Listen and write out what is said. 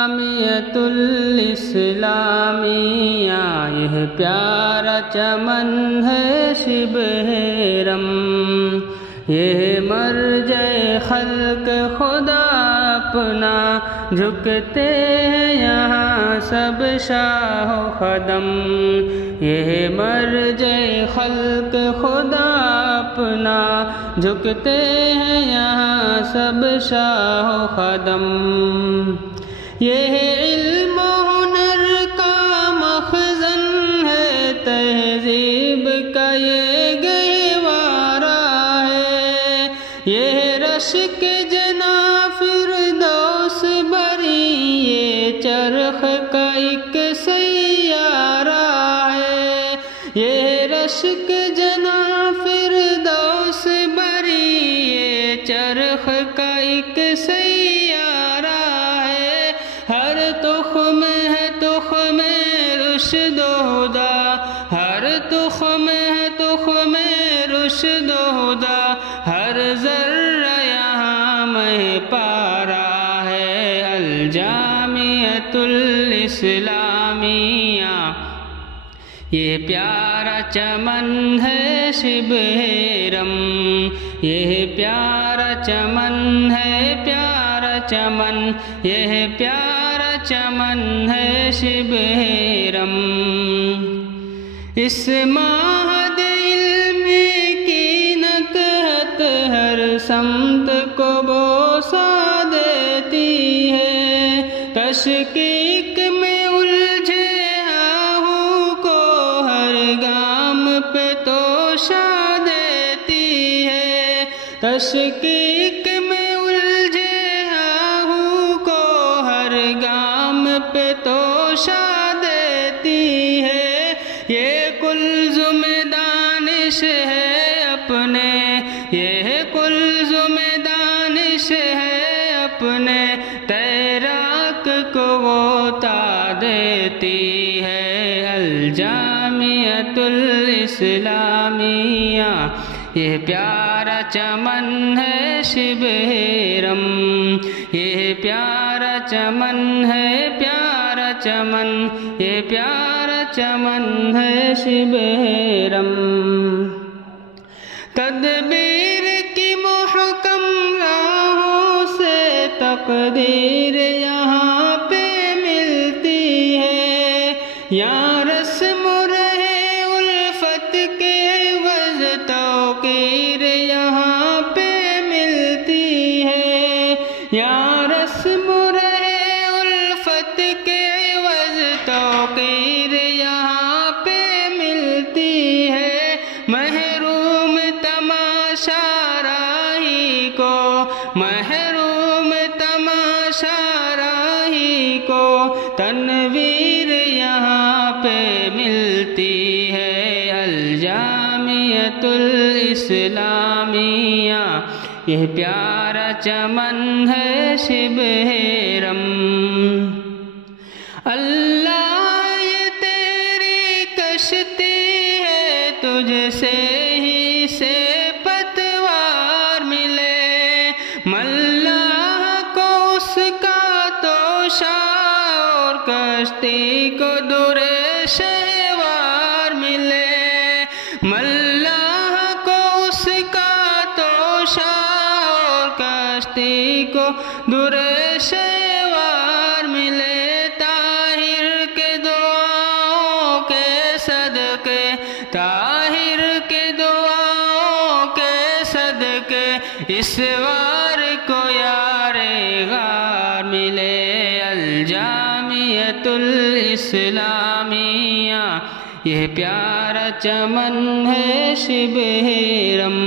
جامعۃ الاسلامیہ یہ پیارا چمن ہے شبہ رم، یہ مرجع خلق خدا اپنا، جھکتے ہیں یہاں سب شاہ و خدم، یہ مرجع خلق خدا اپنا، جھکتے ہیں یہاں سب شاہ و خدم، یہ علم و ہنر کا مخزن ہے، تہذیب کا یہ گہوارہ ہے، یہ رشک جنا فردوس بری، یہ چرخ کا ایک سیارہ ہے، یہ رشک جنا فردوس بری، یہ چرخ کا ایک سیارہ ہے، ہر تخم ہے تخم رشد و ہدا، ہر تخم ہے تخم رشد و ہدا، ہر ذرہ یہاں مہ پارا ہے، الجامعۃ الاسلامیہ یہ پیارا چمن ہے شبہ رم، یہ پیارا چمن ہے، پیارا چمن، یہ پیارا چمن ہے شبہ رم، اس معہد علم کی نکہت ہر سمت کو بوسہ دیتی ہے، تشکیک میں الجھے آہو کو ہر گام پہ توشہ دیتی ہے، تشکیک میں الجھے آہو کو ہر گام پہ توشہ دیتی ہے، یہ کلزم دانش ہے اپنے، یہ کلزم دانش ہے اپنے، تیراک کو غوطہ دیتی ہے، الجامعۃ الاسلامیہ یہ پیارا چمن ہے شبہ رم، یہ پیارا چمن ہے، پیارا چمن، یہ پیارا چمن ہے شبہ رم، تدبیر کی محکم راہوں سے تقدیر یہاں پہ ملتی ہے، یہاں رسم رہے الفت کے عوض توقیر یہاں پہ ملتی ہے، یہاں رسم رہے الفت کے عوض توقیر یہاں پہ ملتی ہے، محروم تماشا راہی کو، محروم تماشا راہی کو تنویر یہاں پہ ملتی ہے، الجامعۃ الاسلامیہ یہ پیارا چمن ہے شبہ رم، اللہ یہ تیری کشتی ہے، تجھ سے ہی سے پتوار ملے، ملاح کو اس کا توشہ اور کشتی کو در شہوار ملے، ملاح کو اس کا توشہ اور کشتی کو در شہوار ملے، طاہر کے دعاؤں کے صدقے، طاہر کے دعاؤں کے صدقے، اس وار کو یار غار ملے، الجامعۃ الاسلامیہ یہ پیارا چمن ہے شبہ رم۔